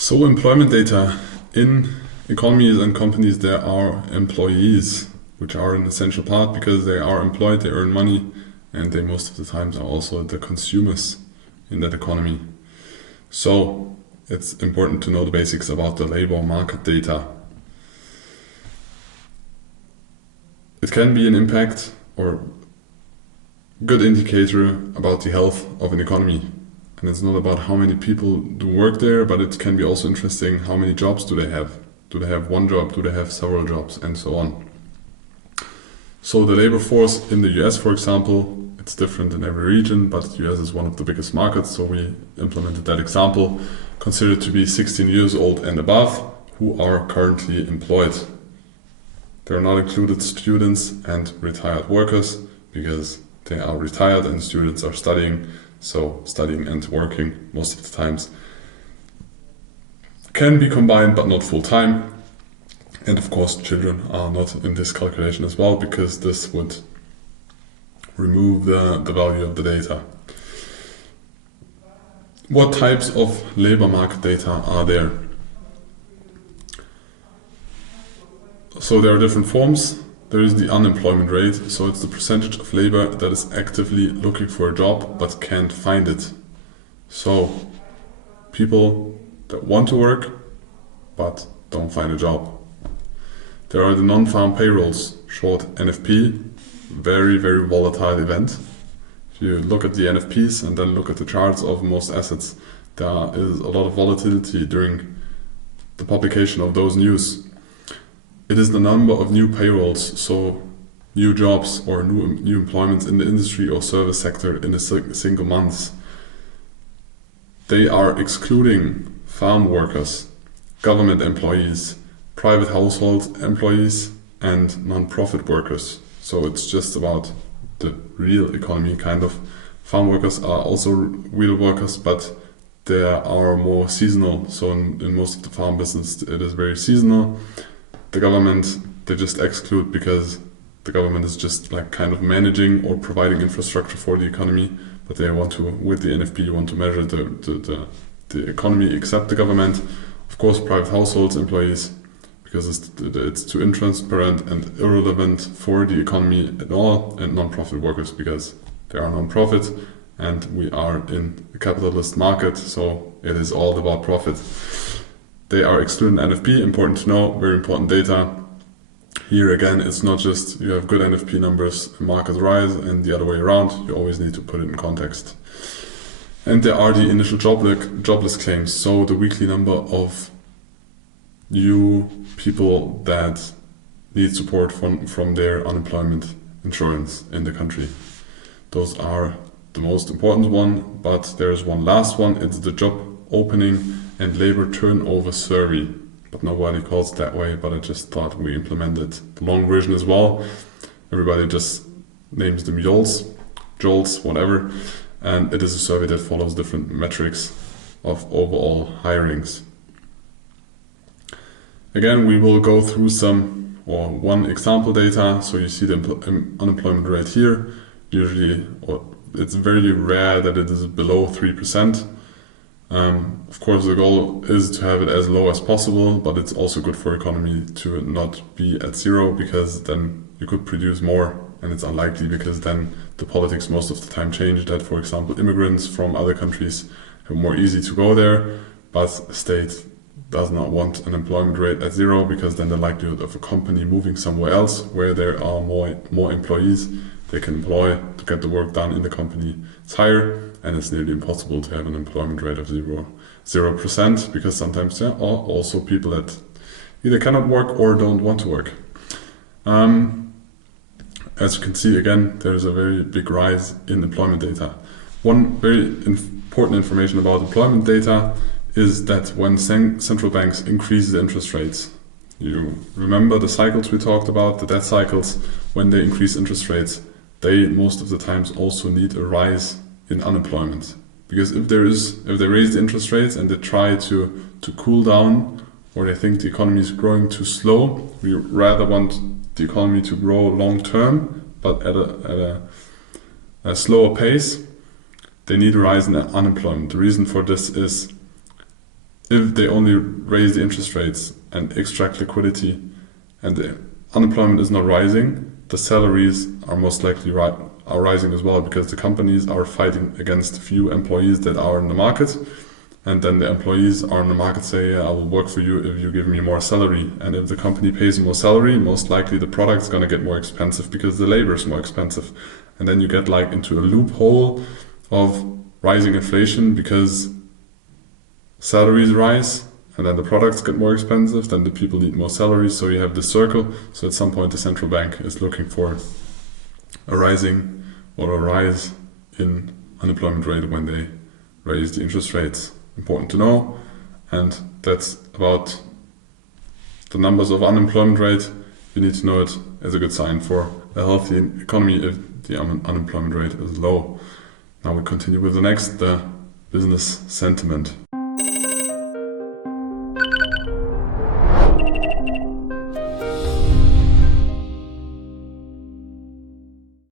So employment data in economies and companies, there are employees, which are an essential part because they are employed, they earn money, and they most of the times are also the consumers in that economy. So it's important to know the basics about the labor market data. It can be an impact or good indicator about the health of an economy. And it's not about how many people do work there, but it can be also interesting how many jobs do they have. Do they have one job? Do they have several jobs? And so on. So the labor force in the US, for example, it's different in every region, but the US is one of the biggest markets, so we implemented that example, considered to be 16 years old and above, who are currently employed. There are not included students and retired workers, because they are retired and students are studying, so studying and working most of the times can be combined, but not full time. And of course, children are not in this calculation as well, because this would remove the value of the data. What types of labor market data are there? So there are different forms. There is the unemployment rate, so it's the percentage of labor that is actively looking for a job but can't find it. So people that want to work but don't find a job. There are the non-farm payrolls, short NFP, very, very volatile event. If you look at the NFPs and then look at the charts of most assets, there is a lot of volatility during the publication of those news. It is the number of new payrolls, so new jobs or new employments in the industry or service sector in a single month. They are excluding farm workers, government employees, private household employees, and non-profit workers. So it's just about the real economy, kind of. Farm workers are also real workers, but they are more seasonal. So in most of the farm business, it is very seasonal. The government, they just exclude because the government is just like kind of managing or providing infrastructure for the economy, but they want to, with the NFP, you want to measure the economy except the government. Of course, private households, employees, because it's too intransparent and irrelevant for the economy at all, and non-profit workers because they are non-profit and we are in a capitalist market, so it is all about profit. They are excluding NFP, important to know, very important data. Here again, it's not just you have good NFP numbers, market rise, and the other way around. You always need to put it in context. And there are the initial jobless claims, so the weekly number of new people that need support from their unemployment insurance in the country. Those are the most important one, but there is one last one. It's the job opening and labor turnover survey, but nobody calls it that way, but I just thought we implemented the long version as well. Everybody just names them JOLTS, whatever, and it is a survey that follows different metrics of overall hirings. Again, we will go through one example data. So you see the unemployment rate here. Usually, it's very rare that it is below 3%. Of course, the goal is to have it as low as possible, but it's also good for economy to not be at zero, because then you could produce more, and it's unlikely because then the politics most of the time change that, for example, immigrants from other countries have more easy to go there, but a state does not want an employment rate at zero, because then the likelihood of a company moving somewhere else where there are more employees they can employ to get the work done in the company is higher, and it's nearly impossible to have an employment rate of 0%, because sometimes there are also people that either cannot work or don't want to work. As you can see, again, there is a very big rise in employment data. One very important information about employment data is that when central banks increase the interest rates, you remember the cycles we talked about, the debt cycles, when they increase interest rates, they most of the times also need a rise in unemployment. Because if they raise the interest rates and they try to cool down, or they think the economy is growing too slow, we rather want the economy to grow long term, but at a slower pace, they need a rise in unemployment. The reason for this is if they only raise the interest rates and extract liquidity and the unemployment is not rising, the salaries are most likely are rising as well, because the companies are fighting against few employees that are in the market, and then the employees are in the market say, yeah, I will work for you if you give me more salary. And if the company pays more salary, most likely the product's going to get more expensive because the labor is more expensive. And then you get like into a loophole of rising inflation because salaries rise and then the products get more expensive, then the people need more salaries, so you have this circle. So at some point the central bank is looking for a rising or a rise in unemployment rate when they raise the interest rates. Important to know. And that's about the numbers of unemployment rate. You need to know it as a good sign for a healthy economy if the unemployment rate is low. Now we continue with the next, the business sentiment.